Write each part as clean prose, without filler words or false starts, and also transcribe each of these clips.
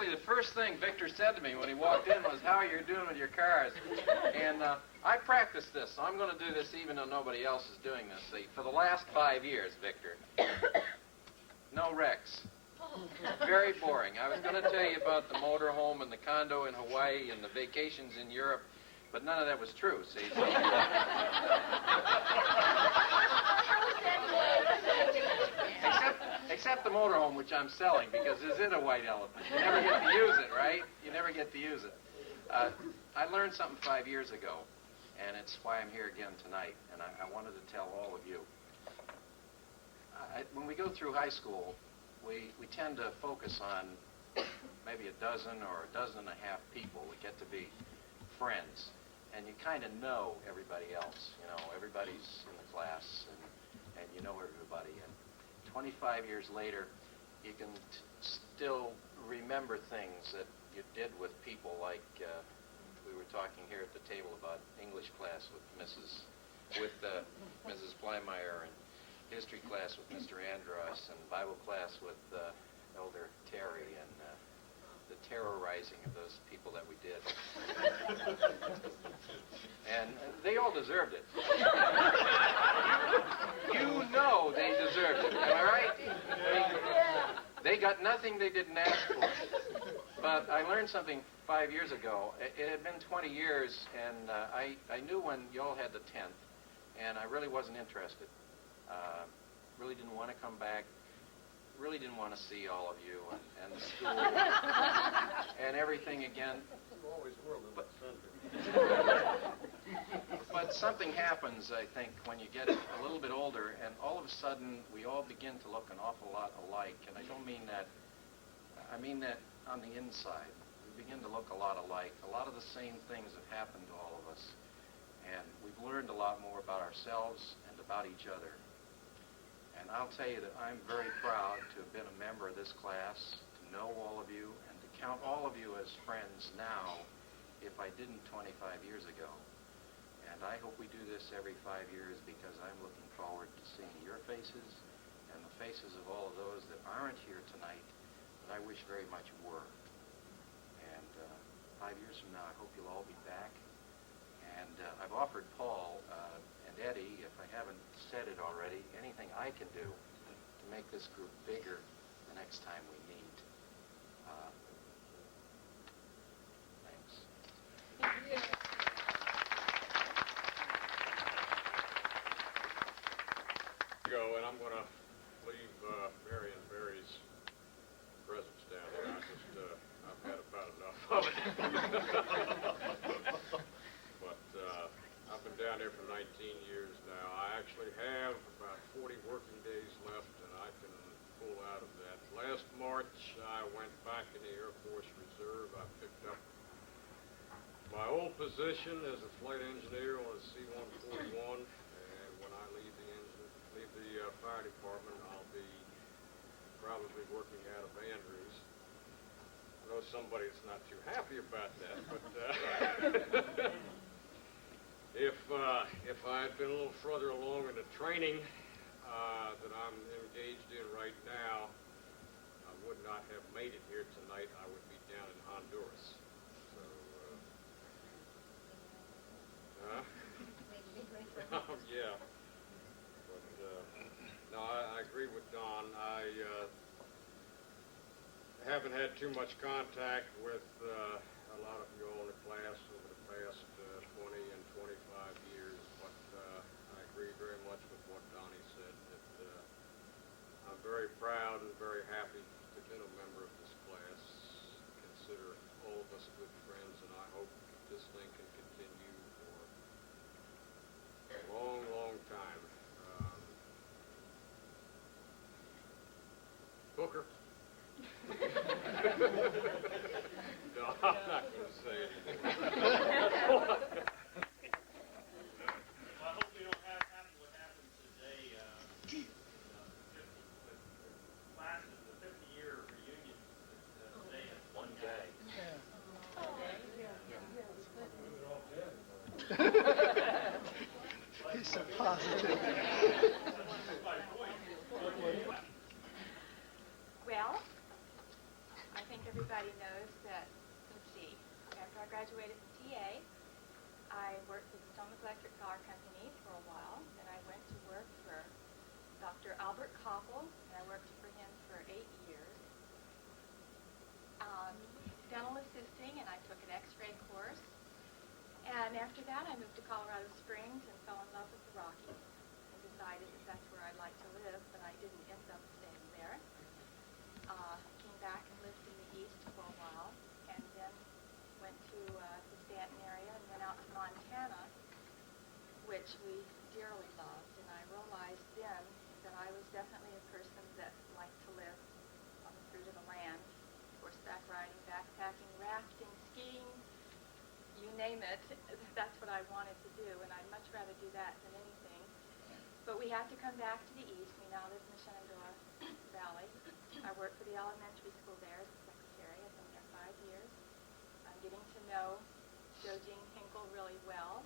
Actually, the first thing Victor said to me when he walked in was, "How are you doing with your cars?" And I practiced this, so I'm going to do this even though nobody else is doing this. See, for the last 5 years, Victor, no wrecks. Very boring. I was going to tell you about the motorhome and the condo in Hawaii and the vacations in Europe, but none of that was true, see. So, except the motorhome, which I'm selling, because it's in a white elephant. You never get to use it, right? You never get to use it. I learned something 5 years ago, and it's why I'm here again tonight, and I wanted to tell all of you. When we go through high school, we tend to focus on maybe a dozen or a dozen and a half people. We get to be friends, and you kind of know everybody else. You know, everybody's in the class, and you know everybody. And 25 years later, you can still remember things that you did with people, like we were talking here at the table about English class with Mrs. Blymeyer, and history class with Mr. Andros, and Bible class with Elder Terry, and the terrorizing of those people that we did. And they all deserved it. You know they deserved it, am I right? They got nothing they didn't ask for. But I learned something 5 years ago. It had been 20 years, and I knew when y'all had the 10th, and I really wasn't interested. Really didn't want to come back. Really didn't want to see all of you and the school and everything again. You always were a little eccentric. But something happens, I think, when you get a little bit older, and all of a sudden we all begin to look an awful lot alike. And I don't mean that. I mean that on the inside. We begin to look a lot alike. A lot of the same things have happened to all of us. And we've learned a lot more about ourselves and about each other. And I'll tell you that I'm very proud to have been a member of this class, to know all of you, and to count all of you as friends now, if I didn't 25 years ago. And I hope we do this every 5 years, because I'm looking forward to seeing your faces and the faces of all of those that aren't here tonight that I wish very much were. And 5 years from now, I hope you'll all be back. And I've offered Paul and Eddie, if I haven't said it already, anything I can do to make this group bigger the next time we meet. Thanks. Go, and I'm going to leave Mary and Barry's presence down there. I've had about enough of it. But I've been down there for 19 years now. I actually have about 40 working days left, and I can pull out of that. Last March, I went back in the Air Force Reserve. I picked up my old position as a flight engineer on a C-141, and when I leave the fire department, I'll be probably working out of Andrews. I know somebody that's not too happy about that, but if I had been a little further along in the training that I'm engaged in right now, I would not have made it here tonight. I would be down in Honduras. So, yeah. But no, I agree with Don. I haven't had too much contact with a lot of you all in the class over the past 20 and 25 years, but I agree very much with what Donnie said, that I'm very proud and very happy to have been a member of this class. Consider all of us good friends, and I hope this thing can continue for a long, long time. Booker? No, I'm not going to say anything. Well, I hope we don't happen what happened today. The classes, the 50-year reunion today. One day. Yeah. Albert Koppel, and I worked for him for 8 years. Dental assisting, and I took an x-ray course. And after that, I moved to Colorado Springs and fell in love with the Rockies and decided that that's where I'd like to live, but I didn't end up staying there. Came back and lived in the East for a while, and then went to the Stanton area and went out to Montana, which we dearly loved. And I realized then that I was definitely a person that liked to live on the fruit of the land. Horseback riding, backpacking, rafting, skiing, you name it. That's what I wanted to do, and I'd much rather do that than anything. But we had to come back to the East. We now live in the Shenandoah Valley. I work for the elementary school there as a secretary. I've been there 5 years. I'm getting to know Joe Jean Hinkle really well,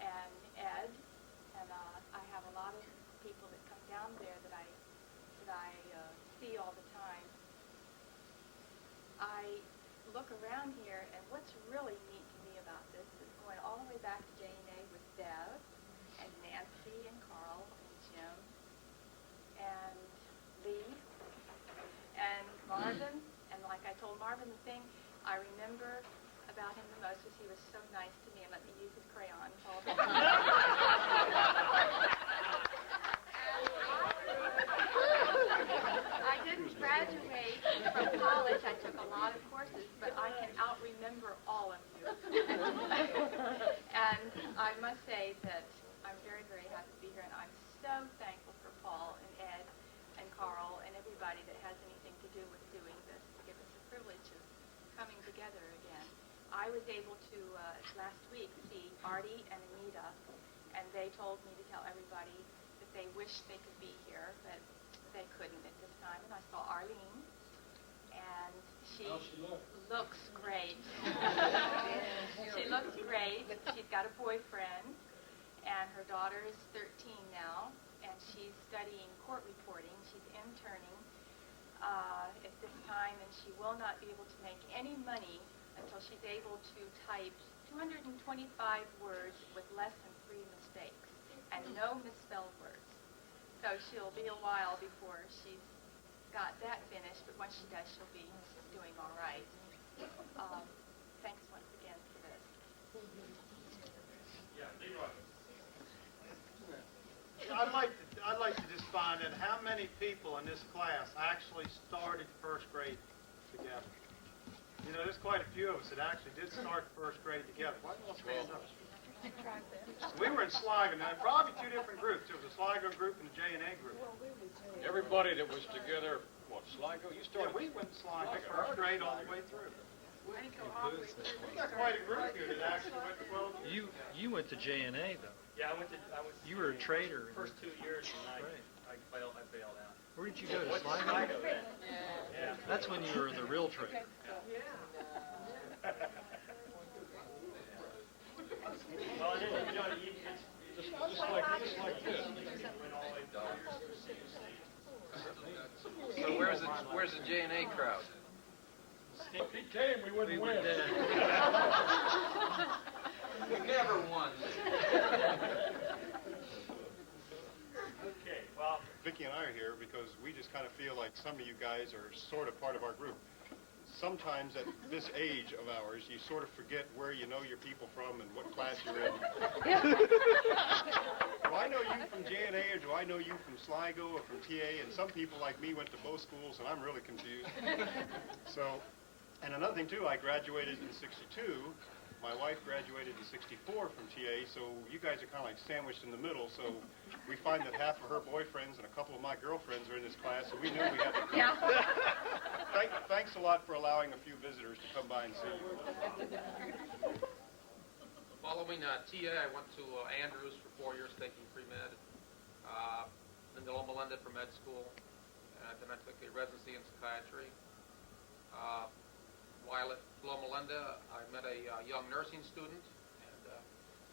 and Ed, and I have a lot of people that come down there that I see all the time. I look around here, and what's really neat to me about this is going all the way back to J&A with Bev, and Nancy, and Carl, and Jim, and Lee, and Marvin. And like I told Marvin, the thing I remember about him the most was he was so nice to me and let me use his crayons all the time. I didn't graduate from college. I took a lot of courses, but I can out-remember all of you. And I must say that I'm very, very happy to be here, and I'm so thankful for Paul and Ed and Carl and everybody that has anything to do with doing this to give us the privilege of coming together again. I was able to, last week, see Artie and Anita, and they told me to tell everybody that they wished they could be here, but they couldn't at this time. And I saw Arlene, and she looks great. She looks great. She's got a boyfriend, and her daughter is 13 now, and she's studying court reporting. She's interning at this time, and she will not be able to make any money until she's able to type 225 words with less than 3 mistakes and no misspelled words. So she'll be a while before she's got that finished, but once she does, she'll be doing all right. Thanks once again for this. Yeah, Leroy. I'd like to just find out how many people in this class actually started first grade together. You know, there's quite a few of us that actually did start first grade together. Why don't you stand up? We were in Sligo, now probably 2 different groups. There was a Sligo group and a J&A group. Everybody that was together, what, Sligo? You Yeah, started. we went to Sligo first grade all the way through. We got quite a group here that actually went to 12 years. You went to J&A though. Yeah, I was. You were a trader. First 2 years, and Right. I bailed out. Where did you go to What's Sligo? Sligo? Yeah. That's when you were the real trader. Well, and then, you know, Just like this. went all the way down. So where's the J&A crowd? If he came, we wouldn't win. We never won. Okay, well, Vicki and I are here because we just kind of feel like some of you guys are sort of part of our group. Sometimes at this age of ours, you sort of forget where you know your people from and what class you're in. Do I know you from J&A or do I know you from Sligo or from TA? And some people like me went to both schools and I'm really confused. So, and another thing too, I graduated in '62. My wife graduated in '64 from TA, so you guys are kind of like sandwiched in the middle. So we find that half of her boyfriends and a couple of my girlfriends are in this class, so we knew we had to come. Yeah. Thanks a lot for allowing a few visitors to come by and see you. Following TA, I went to Andrews for 4 years taking pre-med, then to Loma Linda for med school, and then I took a residency in psychiatry. While at Loma Linda, I met a young nursing student, and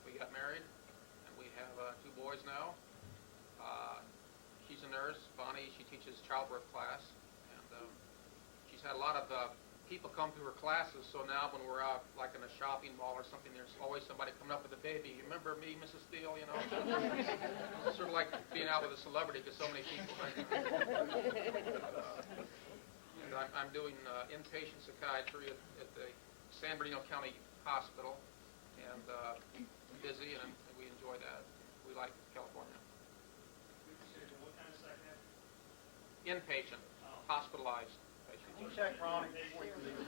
we got married, and we have 2 boys now. She's a nurse, Bonnie. She teaches childbirth class, and she's had a lot of people come through her classes, so now when we're out, like in a shopping mall or something, there's always somebody coming up with a baby. Remember me, Mrs. Steele, you know? It's sort of like being out with a celebrity because so many people and I'm doing inpatient psychiatry at the San Bernardino County Hospital, and busy, and we enjoy that. We like California. What kind of psychiatric? Inpatient, hospitalized patients. Check Ronnie before you leave.